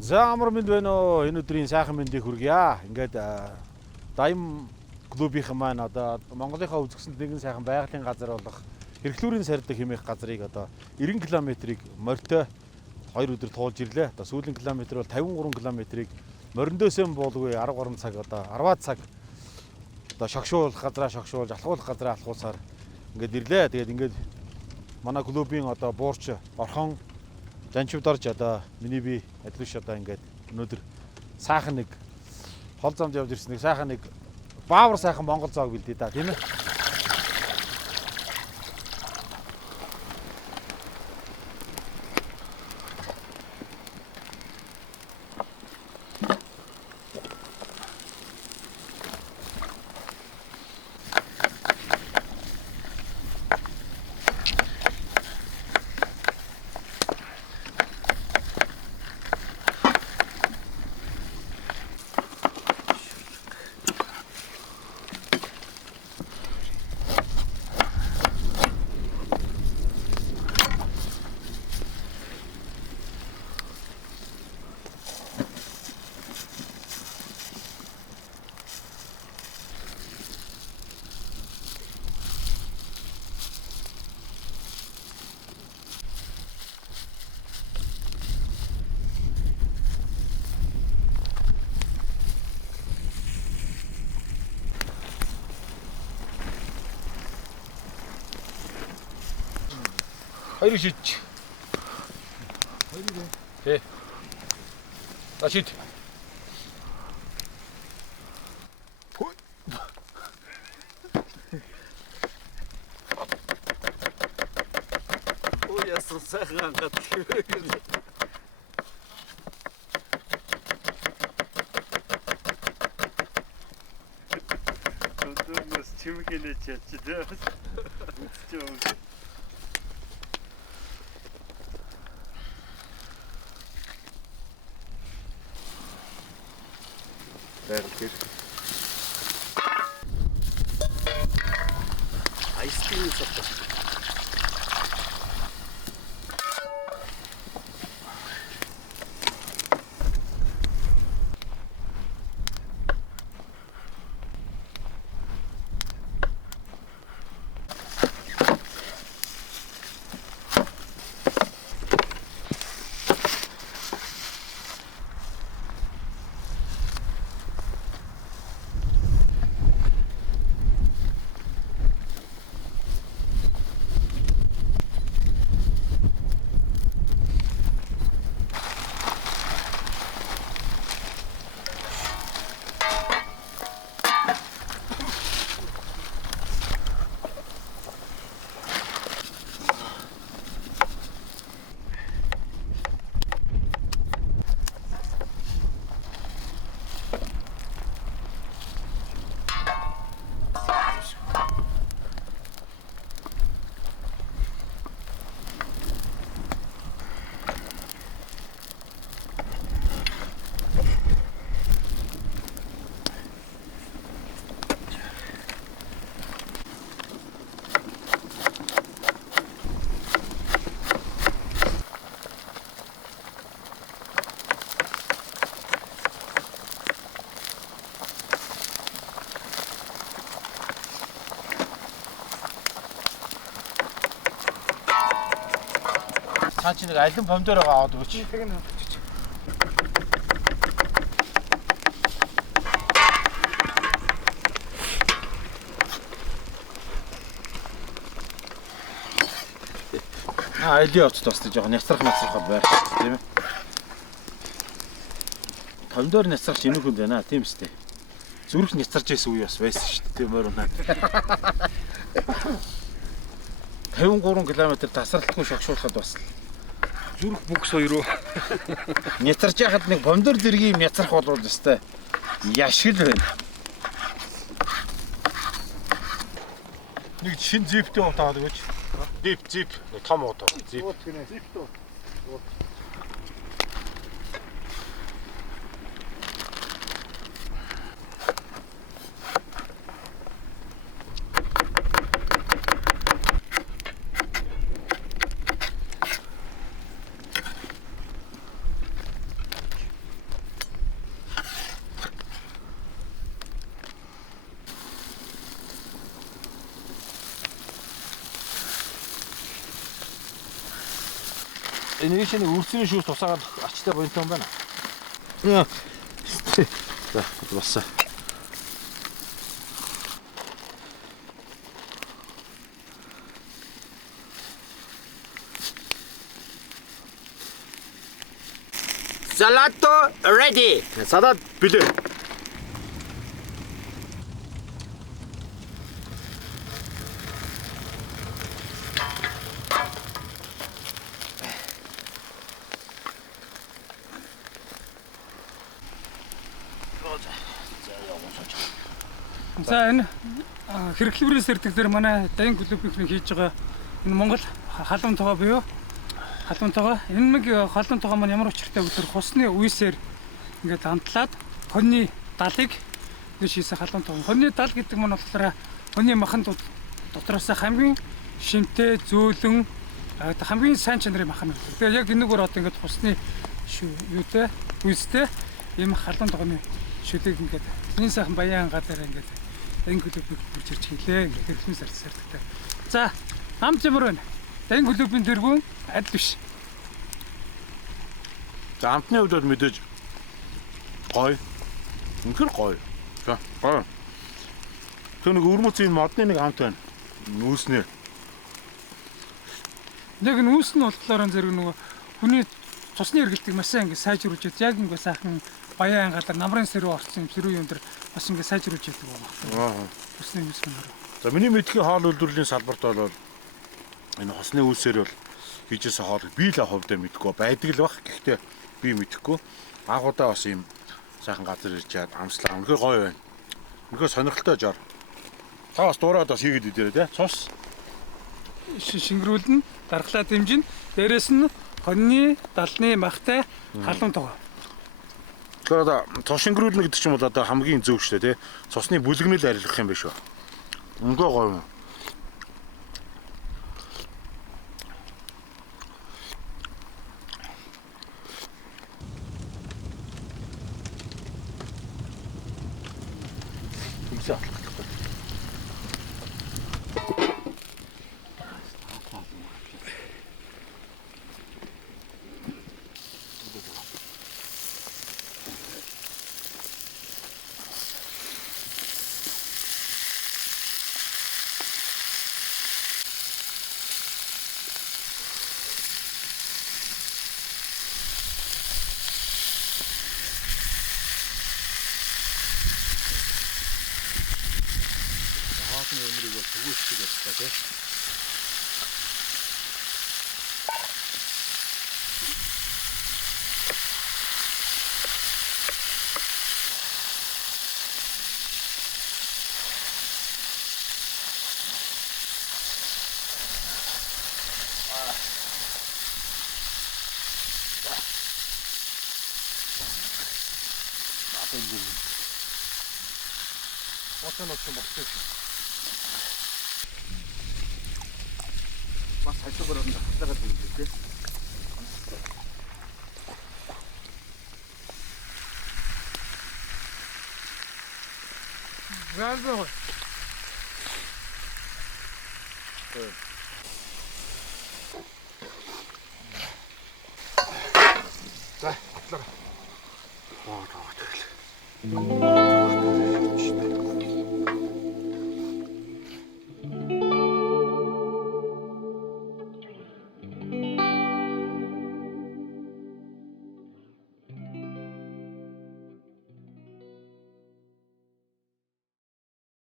За амар мэнд байна уу? Энэ өдрийн сайхан мэндийг хүргье. Ингээд Дайм клубийнхан маань одоо Монголынхаа үзэсгэлэнт нэгэн сайхан байгалийн газар болох Хэрэглүүрийн сард хэмээх газрыг одоо 90 км-ыг морьтой 2 өдөр туулж ирлээ. Одоо сүүлийн километр бол 53 км-ыг мориндөөсөө буулгүй 13 цаг одоо 10 цаг одоо шогшуулах газраа шогшуулж, алхуулах газраа алхуусаар ингээд ирлээ. Тэгээд ингээд манай клубийн одоо буурч орхон Жанчивд орж одоо миний би адлууш одоо ингээд өнөөдөр сайхан нэг хол замд явж ирсэн нэг сайхан нэг баавар сайхан Монгол зоог бэлдээ да тийм ээ. Хоёрыг шидчих. Хоёрыг ээ. Тий. Ашид. Ой, яссан сайхан гат. Төдөөс чимхэлээч яач дээ. Үсчээ. Байгаль айскрим сатдаг. Цаа чи нэг алин помидороо аваад өгөөч. Тэг нь авчих. Алин авч тостой жоохон няцрах мацрахад байх тийм ээ. Помидор няцрах шинэ хүнд байна тийм үстэй. Зүрх няцарж байсан үе бас байсан шүү дээ тийм морь унаад. 53 км тасралтгүй шогшуулахад бас зүрх бүгс хоёроо няцарч яхад нэг помидор зэргийн няцрах болвол өстэй яшил байна. Нэг шин зиптэй утаад өгөөч. Зип нэг том утаа. Зип. Зиптөө. энэ шинэ үрцний шүүс тусаагаад ачтай bonton байна. За болсон. Salato ready. Салаад билээ. За энэ хэрэглэврээс ирдэг дээр манай Дайн клубийнхэн хийж байгаа энэ Монгол халуун тоогоо буюу халуун тоогоо энэ нэг халуун тоогоо маань ямар учиртай вэ гэхээр хусны үесээр ингээд амтлаад хоньны далыг гэж хийсэн халуун тоогоо. Хоньны дал гэдэг маань болохоор хоньны махан дотроос хамгийн шинтэй зөөлөн хамгийн сайн чанарын махан байдаг. Тэгээ яг энэгээр одоо ингээд хусны юутай үестэй ийм халуун тоогооны шүлэг ингээд энэ сайхан баян гадаар ингээд энэ клубыг бүрж ирж хэлээ. Ингээд хэрэглэн сардтай. За, намч ямар байна? Энэ клубын дэргүүн адил биш. За амтны хувьд мэдээж гоё. Үнэхээр гоё. За, гоё. Тэг нэг өрмөцийн модны нэг амт байна. Нүүснээ. Яг нүүс нь болохоор зэрэг нөгөө хүний цусны эргэлтийг маш сайн ингээд сайжруулж яг ингээд сайхан баян гангалаар намрын сэрүү орсон юм сэрүү юм дээр бас ингээд сайжруулж яадаг байгаа. Цусны нүүс мөр. За миний мэдхийн хоол үйлдвэрлэлийн салбарт бол энэ хосны үүсээр бол хийжсэн хоол би л хувьдаа мэдгүй байдаг л бах. Гэхдээ би мэдэхгүй. Анхудаа бас ийм сайхан газар ирж чад амслаа. Үнэхээр гоё байна. Үнэхээр сонирхолтой жор. Та бас дуурайд бас хийгээд идээрэй те. Цус Шингэрүүлнэ, дархлаа дэмжинэ. Дээрээс нь хоньны, далны махтай халуун тоогоо. Тэгэхээр одоо цус шингэрүүлнэ гэдэг чинь бол одоо хамгийн зөв шүү дээ те. Цусны бүлэгнэл арилгах юм биш үү? Үнэхээр гоё юм. Хаасны өмрийг бол төгөөсдөг явуулаа тийм. Оцсон бохтой. Бас хажуугаар нь хатлагаад байна тийм. Заавал. За, хатлаа. Оо, таатай.